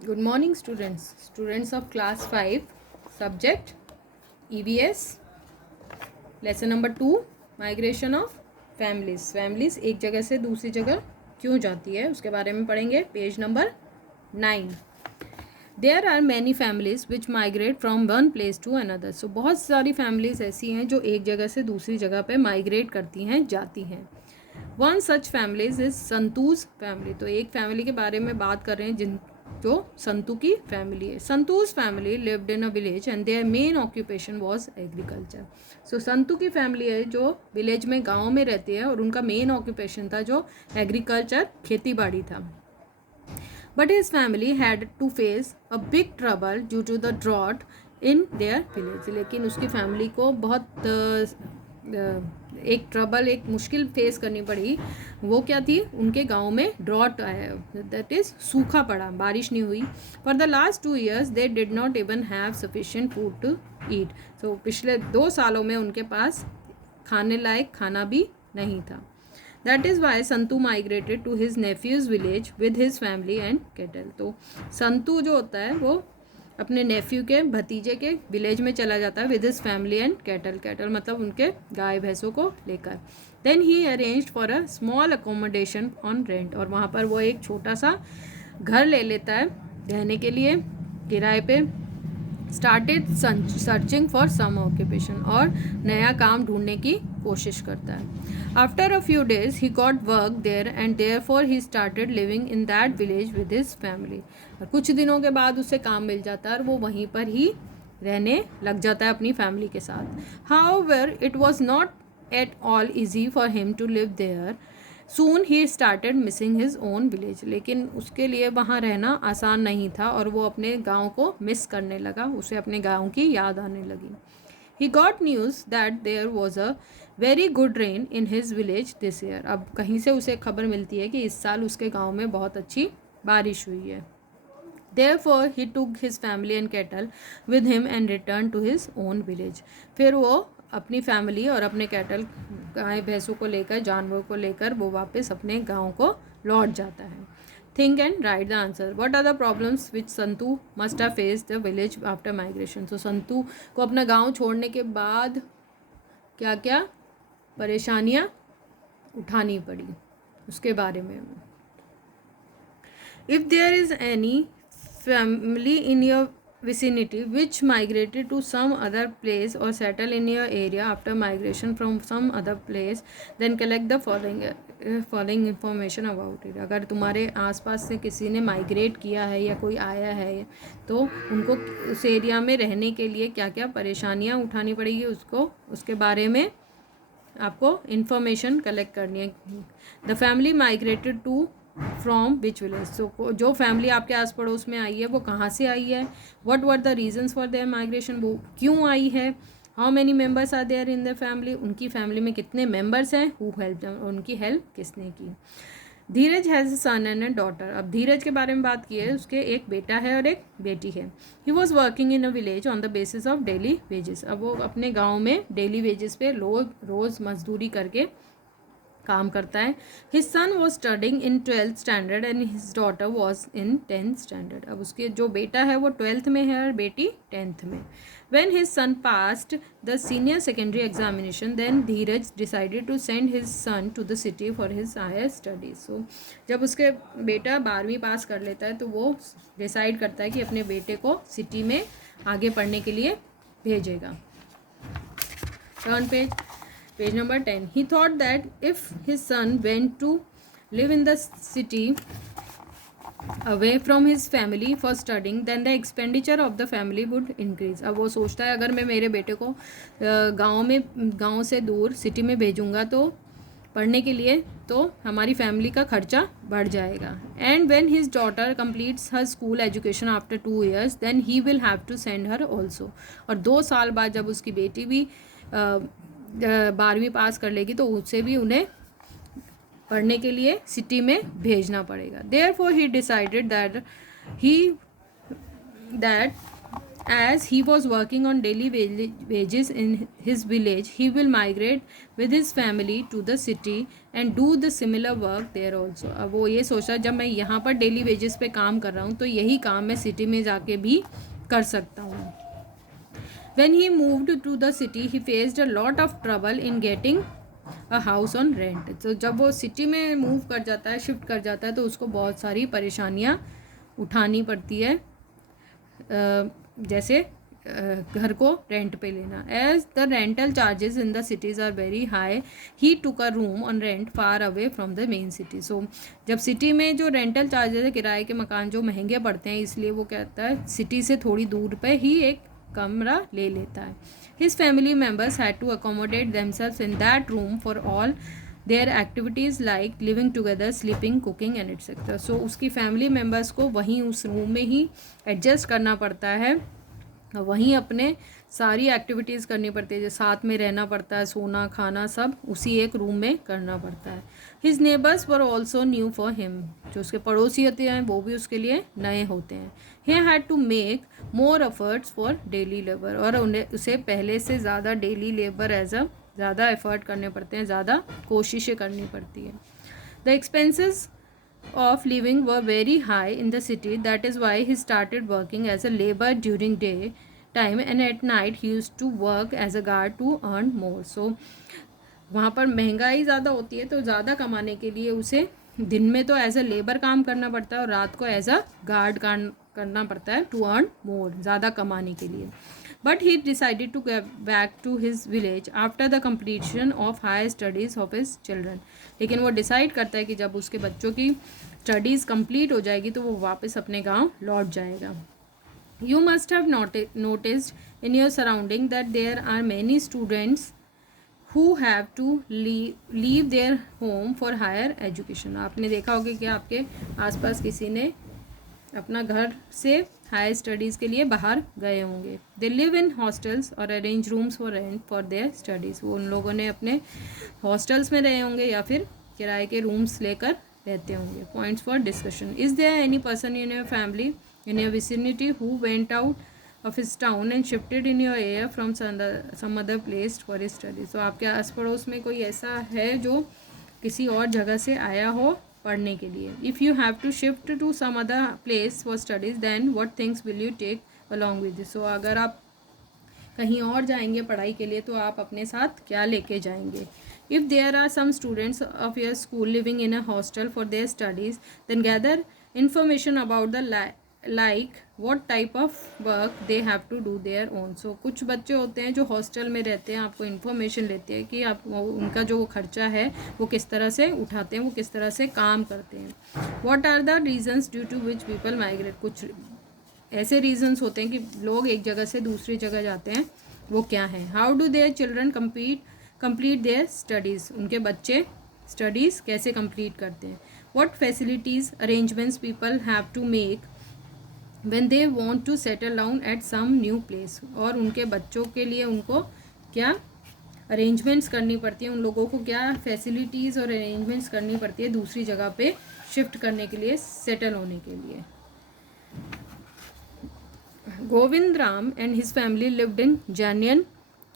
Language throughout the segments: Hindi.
Good morning, students of class 5, subject EVS, lesson number 2, migration of families एक जगह से दूसरी जगह क्यों जाती है उसके बारे में पढ़ेंगे. Page number 9. There are many families which migrate from one place to another. So बहुत सारी families ऐसी हैं जो एक जगह से दूसरी जगह पे migrate करती हैं, जाती हैं. One such families is संतूज family. तो एक family के बारे में बात कर रहे हैं जो संतू की फैमिली है. Santu's family lived in a village and their main occupation was agriculture. So Santu की फैमिली है जो विलेज में, गांव में रहती है और उनका मेन ऑक्यूपेशन था जो एग्रीकल्चर, खेती बाड़ी था. But his family had to face a big trouble due to the drought in their village. लेकिन उसकी फैमिली को बहुत एक मुश्किल फेस करनी पड़ी. वो क्या थी? उनके गांव में ड्रॉट आया, दैट इज़ सूखा पड़ा, बारिश नहीं हुई. For the last 2 years they did not even have sufficient food to eat. So पिछले 2 सालों में उनके पास खाने लायक खाना भी नहीं था. That is why Santu migrated to his nephew's village with his family and cattle. तो संतू जो होता है वो अपने नेफ्यू के, भतीजे के विलेज में चला जाता है with his family and cattle मतलब उनके गाय भैंसों को लेकर. Then he arranged for a small accommodation on rent. और वहाँ पर वो एक छोटा सा घर ले लेता है रहने के लिए किराए पे. Started searching for some occupation. और नया काम ढूंढने की कोशिश करता है. After a few days he got work there and therefore he started living in that village with his family. और कुछ दिनों के बाद उसे काम मिल जाता है और वो वहीं पर ही रहने लग जाता है अपनी फैमिली के साथ. However it was not at all easy for him to live there. Soon he started missing his own village. लेकिन उसके लिए वहाँ रहना आसान नहीं था और वो अपने गाँव को मिस करने लगा. उसे अपने गाँव की याद आने लगी. He got news that there was a very good rain in his village this year. अब कहीं से उसे खबर मिलती है कि इस साल उसके गाँव में बहुत अच्छी बारिश हुई है. Therefore he took his family and cattle with him and returned to his own village. फिर वो अपनी फैमिली और अपने कैटल, गाय भैंसों को लेकर, जानवरों को लेकर वो वापस अपने गांव को लौट जाता है. Think and write the answer. What are the problems which Santu must have faced the village after migration. तो संतू को अपना गांव छोड़ने के बाद क्या क्या परेशानियां उठानी पड़ी उसके बारे में. If there is any family in your vicinity which migrated to some other place or settle in your area after migration from some other place, then collect the following information about it. अगर तुम्हारे आसपास से किसी ने माइग्रेट किया है या कोई आया है तो उनको उस एरिया में रहने के लिए क्या क्या परेशानियाँ उठानी पड़ेगी उसके बारे में आपको इन्फॉर्मेशन कलेक्ट करनी है. The family migrated to from which village. So जो फैमिली आपके आस पड़ोस में आई है वो कहाँ से आई है. What were the reasons for their migration. वो क्यों आई है. How many members are there in the family. उनकी फैमिली में कितने मेम्बर्स हैं. Who help them. उनकी हेल्प किसने की. Dheeraj has a son and a daughter. अब धीरज के बारे में बात की है. उसके एक बेटा है और एक बेटी है. He was working in a village on the basis of daily wages. अब वो अपने गाँव में डेली वेजेस पे रोज़ मजदूरी करके काम करता है. His son was studying in 12th standard and his daughter was in 10th standard. अब उसके जो बेटा है वो 12th में है और बेटी 10th में. When his son passed the senior secondary examination, then Dheeraj decided to send his son to the city for his higher studies. So जब उसके बेटा 12वीं पास कर लेता है तो वो डिसाइड करता है कि अपने बेटे को सिटी में आगे पढ़ने के लिए भेजेगा. Turn page number 10. He thought that if his son went to live in the city away from his family for studying, then the expenditure of the family would increase. अब वो सोचता है अगर मैं मेरे बेटे को गांव से दूर सिटी में भेजूँगा तो पढ़ने के लिए तो हमारी फैमिली का खर्चा बढ़ जाएगा. And when his daughter completes her school education after 2 years, then he will have to send her also. और 2 साल बाद जब उसकी बेटी भी 12वीं पास कर लेगी तो उससे भी उन्हें पढ़ने के लिए सिटी में भेजना पड़ेगा. Therefore he decided that As he was working on daily wages in his village, he will migrate with his family to the city and do the similar work there also. अब वो ये सोचा जब मैं यहाँ पर डेली वेजेस पे काम कर रहा हूँ तो यही काम मैं सिटी में जाके भी कर सकता हूँ. When he moved to the city, he faced a lot of trouble in getting a house on rent. तो जब वो सिटी में मूव कर जाता है, शिफ्ट कर जाता है, तो उसको बहुत सारी परेशानियाँ उठानी पड़ती है, जैसे घर को रेंट पे लेना. As the rental charges in the cities are very high, he took a room on rent far away from the main city. So जब सिटी में जो रेंटल चार्जेस है, किराए के मकान जो महंगे पड़ते हैं, इसलिए वो कहता है सिटी से थोड़ी दूर पे ही एक कमरा ले लेता है. His family members had to accommodate themselves in that room for all their activities like living together, sleeping, cooking and etcetera. So उसकी फैमिली मेम्बर्स को वहीं उस रूम में ही एडजस्ट करना पड़ता है, वहीं अपने सारी एक्टिविटीज़ करनी पड़ती है, जो साथ में रहना पड़ता है, सोना खाना सब उसी एक रूम में करना पड़ता है. His neighbours were also new for him. जो उसके पड़ोसी होते हैं वो भी उसके लिए नए होते हैं. He had to make more efforts for daily labour. और उसे पहले से ज़्यादा डेली लेबर ज़्यादा एफर्ट करने पड़ते हैं, ज़्यादा कोशिशें करनी पड़ती है. The expenses of living were very high in the city. That is why he started working as a labor during day time, and at night he used to work as a guard to earn more. So वहाँ पर महंगाई ज़्यादा होती है, तो ज़्यादा कमाने के लिए उसे दिन में तो एज अ लेबर काम करना पड़ता है और रात को एज अ गार्ड काम करना पड़ता है टू अर्न मोर, ज़्यादा कमाने के लिए. But he decided to go back to his village after the completion of higher studies of his children. लेकिन वो डिसाइड करता है कि जब उसके बच्चों की स्टडीज़ कंप्लीट हो जाएगी तो वो वापस अपने गांव लौट जाएगा. You must have noticed in your surrounding that there are many students who have to leave their home for higher education. आपने देखा होगा कि आपके आसपास किसी ने अपना घर से हायर स्टडीज़ के लिए बाहर गए होंगे. दे लिव इन हॉस्टल्स और arrange rooms for rent for their studies. वो उन लोगों ने अपने हॉस्टल्स में रहे होंगे या फिर किराए के रूम्स लेकर रहते होंगे. Points for discussion. Is there any person in your family in your vicinity who went out of his town and shifted in your area from some other place for his studies. तो आपके आस पड़ोस में कोई ऐसा है जो किसी और जगह से आया हो पढ़ने के लिए. If you have to shift to some other place for studies then what things will you take along with this. So अगर आप कहीं और जाएंगे पढ़ाई के लिए तो आप अपने साथ क्या लेके जाएंगे. If there are some students of your school living in a hostel for their studies then gather information about the like what type of work they have to do their own. So कुछ बच्चे होते हैं जो हॉस्टल में रहते हैं, आपको इन्फॉर्मेशन लेते हैं कि आप उनका जो खर्चा है वो किस तरह से उठाते हैं, वो किस तरह से काम करते हैं. What are the reasons due to which people migrate. कुछ ऐसे रीजन्स होते हैं कि लोग एक जगह से दूसरी जगह जाते हैं, वो क्या हैं. How do their children complete their studies. उनके बच्चे स्टडीज़ कैसे कंप्लीट करते हैं. What facilities arrangements people have to make when they want to settle down at some new place. और उनके बच्चों के लिए उनको क्या अरेंजमेंट्स करनी पड़ती है, उन लोगों को क्या फैसिलिटीज़ और अरेंजमेंट्स करनी पड़ती है दूसरी जगह पे शिफ्ट करने के लिए, सेटल होने के लिए. Govind Ram and his family lived in Janiyan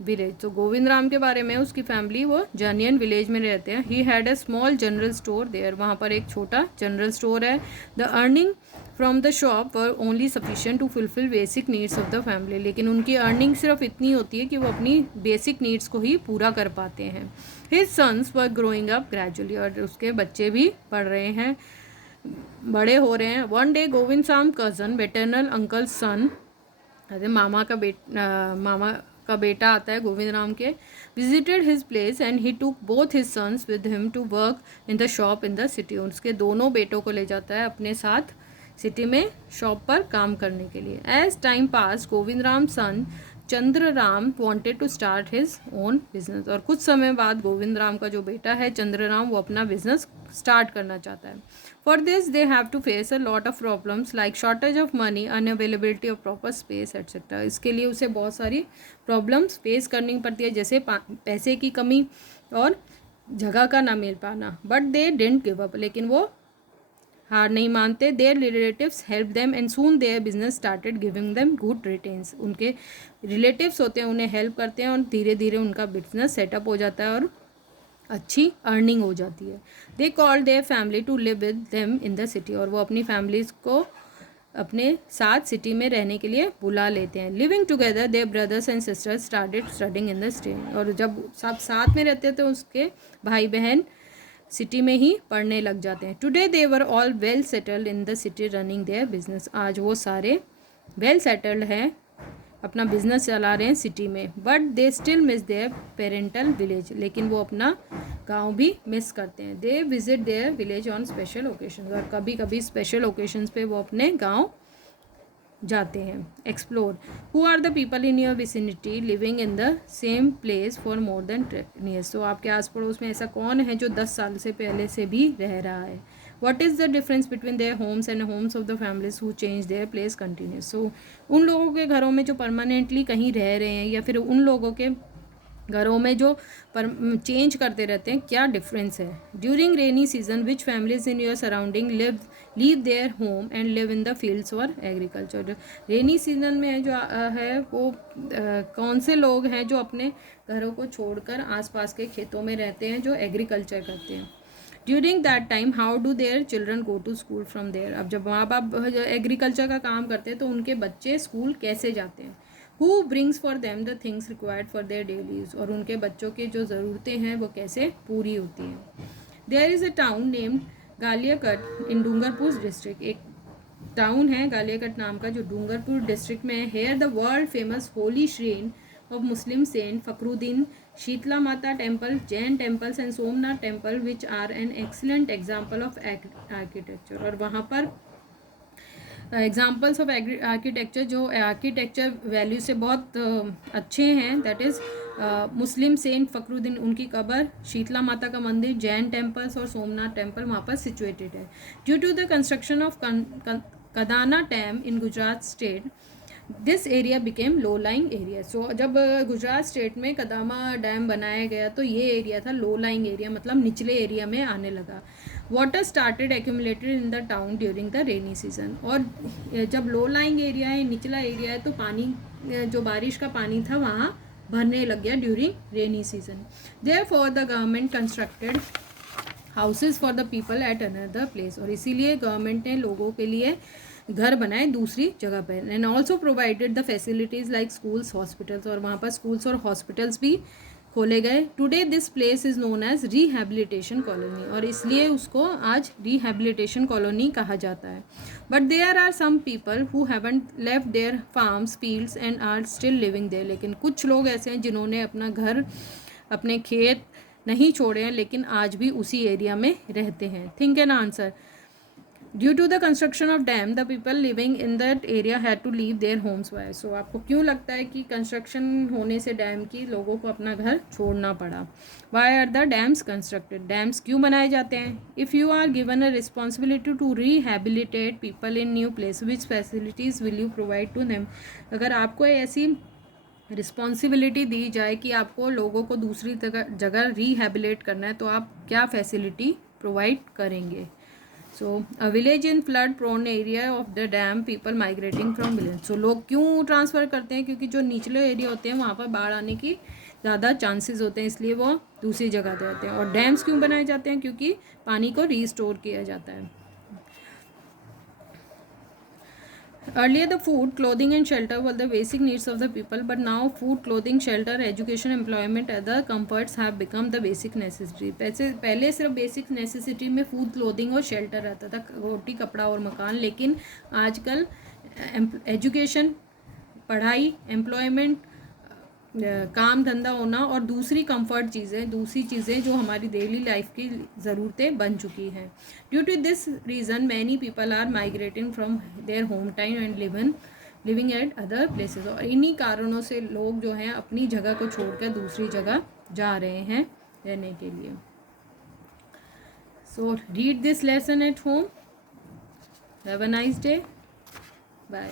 village. तो गोविंद राम के बारे में उसकी फैमिली वो जानियन विलेज में रहते हैं. He had a small general store there. वहाँ पर एक छोटा जनरल स्टोर है. The earning from the shop were only sufficient to fulfil basic needs of the family. लेकिन उनकी अर्निंग सिर्फ इतनी होती है कि वो अपनी बेसिक नीड्स को ही पूरा कर पाते हैं. His sons were growing up gradually. और उसके बच्चे भी पढ़ रहे हैं, बड़े हो रहे हैं. One day Govind Ram cousin maternal uncle son, अरे मामा का बेटा आता है गोविंद राम के, visited his place and he took both his sons with him to work in the shop in the city. उसके दोनों बेटों को ले जाता है अपने साथ सिटी में शॉप पर काम करने के लिए. As time pass Govind Ram son Chandra Ram wanted to start his own business. और कुछ समय बाद गोविंद राम का जो बेटा है चंद्र राम, वो अपना बिजनेस स्टार्ट करना चाहता है. For this they have to face a lot of problems like shortage of money, unavailability of proper space etcetera. इसके लिए उसे बहुत सारी प्रॉब्लम्स फेस करनी पड़ती है, जैसे पैसे की कमी और जगह का ना मिल पाना. But they didn't give up. लेकिन वो हार नहीं मानते. Their relatives help them and soon their business started giving them good returns. उनके रिलेटिव्स होते हैं, उन्हें हेल्प करते हैं और धीरे धीरे उनका बिजनेस सेटअप हो जाता है और अच्छी अर्निंग हो जाती है. They call their family to live with them in the city. और वो अपनी फैमिलीज को अपने साथ सिटी में रहने के लिए बुला लेते हैं. Living together their brothers and sisters started studying in the city. और जब सब साथ में रहते थे उसके भाई बहन सिटी में ही पढ़ने लग जाते हैं. Today they were all well settled in the city running their business. आज वो सारे वेल सेटल्ड हैं, अपना बिजनेस चला रहे हैं सिटी में. But they still miss their parental village. लेकिन वो अपना गांव भी मिस करते हैं. They visit their village on special occasion. और कभी कभी स्पेशल ओकेजन्स पे वो अपने गांव जाते हैं. Explore. Who are the people in your vicinity living in the same place for more than 10 years. तो आपके आस पड़ोस में ऐसा कौन है जो 10 साल से पहले से भी रह रहा है. What is the difference between their homes and homes of the families who change their place continuous. So उन लोगों के घरों में जो परमानेंटली कहीं रह रहे हैं या फिर उन लोगों के घरों में जो चेंज करते रहते हैं, क्या डिफरेंस है. During rainy season which families in your surrounding leave their home and live in the fields for agriculture. Rainy season में जो है वो कौन से लोग हैं जो अपने घरों को छोड़कर आसपास के खेतों में रहते हैं जो एग्रीकल्चर करते हैं. During that time how do their children go to school from there. अब जब माँ बाप एग्रीकल्चर का काम करते हैं तो उनके बच्चे स्कूल कैसे जाते हैं. Who brings for them the things required for their daily use. और उनके बच्चों के जो ज़रूरतें हैं वो कैसे पूरी होती हैं. There is a town named Galiyakot in Dungarpur district. एक टाउन है गालियाकट नाम का जो डूंगरपुर डिस्ट्रिक्ट में है. Here the world famous holy shrine of Muslim saint Fakhruddin, Sheetla Mata temple, Jain temples and Somnath temple which are an excellent example of architecture. और वहाँ पर एग्जाम्पल्स ऑफ आर्किटेक्चर जो आर्किटेक्चर वैल्यू से बहुत अच्छे हैं. That is Muslim saint Fakhruddin, उनकी कब्र, शीतला माता का मंदिर, जैन टेम्पल्स और सोमनाथ टेम्पल वहाँ पर सिचुएटेड है. Due to the construction of Kadana dam in Gujarat state this area became low lying area. So जब गुजरात स्टेट में कदामा डैम बनाया गया तो ये एरिया था लो लाइंग एरिया, मतलब निचले एरिया में आने लगा. Water started accumulated in the town during the rainy season. और जब लो लाइंग एरिया है, निचला एरिया है, तो पानी जो बारिश का पानी था वहाँ भरने लग गया during rainy season. Therefore the government constructed houses for the people at another place. और इसीलिए गवर्नमेंट ने लोगों के लिए घर बनाए दूसरी जगह पर. And also provided the facilities like schools hospitals. और वहाँ पर स्कूल्स और हॉस्पिटल्स भी खोले गए. Today this place is known as rehabilitation colony. और इसलिए उसको आज रिहेबिलिटेशन कॉलोनी कहा जाता है. But there are some people who haven't left their farms fields and are still living there. लेकिन कुछ लोग ऐसे हैं जिन्होंने अपना घर, अपने खेत नहीं छोड़े हैं लेकिन आज भी उसी एरिया में रहते हैं. Think an answer. Due to the construction of dam the people living in that area had to leave their homes. Why. So आपको क्यों लगता है कि कंस्ट्रक्शन होने से डैम की लोगों को अपना घर छोड़ना पड़ा. Why are the dams constructed. Dams क्यों बनाए जाते हैं. If you are given a responsibility to rehabilitate people in new place which facilities will you provide to them. अगर आपको ऐसी रिस्पॉन्सिबिलिटी दी जाए कि आपको लोगों को दूसरी जगह रिहेबिलेट करना है तो आप क्या फैसिलिटी प्रोवाइड करेंगे. So a village in flood prone area of the dam people migrating from village. So लोग क्यों ट्रांसफ़र करते हैं, क्योंकि जो निचले एरिया होते हैं वहाँ पर बाढ़ आने की ज़्यादा चांसेस होते हैं, इसलिए वो दूसरी जगह पे आते हैं. और डैम्स क्यों बनाए जाते हैं, क्योंकि पानी को रीस्टोर किया जाता है. Earlier, the food, clothing and shelter were the basic needs of the people, but now food, clothing, shelter, education, employment, other comforts have become the basic necessity. पहले सिर्फ बेसिक नेसेसिटी में फूड, क्लोथिंग और शेल्टर रहता था, रोटी, कपड़ा और मकान. लेकिन आजकल एजुकेशन, पढ़ाई, एम्प्लॉयमेंट, काम धंधा होना और दूसरी कंफर्ट चीज़ें, दूसरी चीज़ें जो हमारी डेली लाइफ की ज़रूरतें बन चुकी हैं. Due to this reason many people are migrating from their home town and living at other places. और इन्हीं कारणों से लोग जो हैं अपनी जगह को छोड़कर दूसरी जगह जा रहे हैं रहने के लिए. So read this lesson at home. Have a nice day. Bye.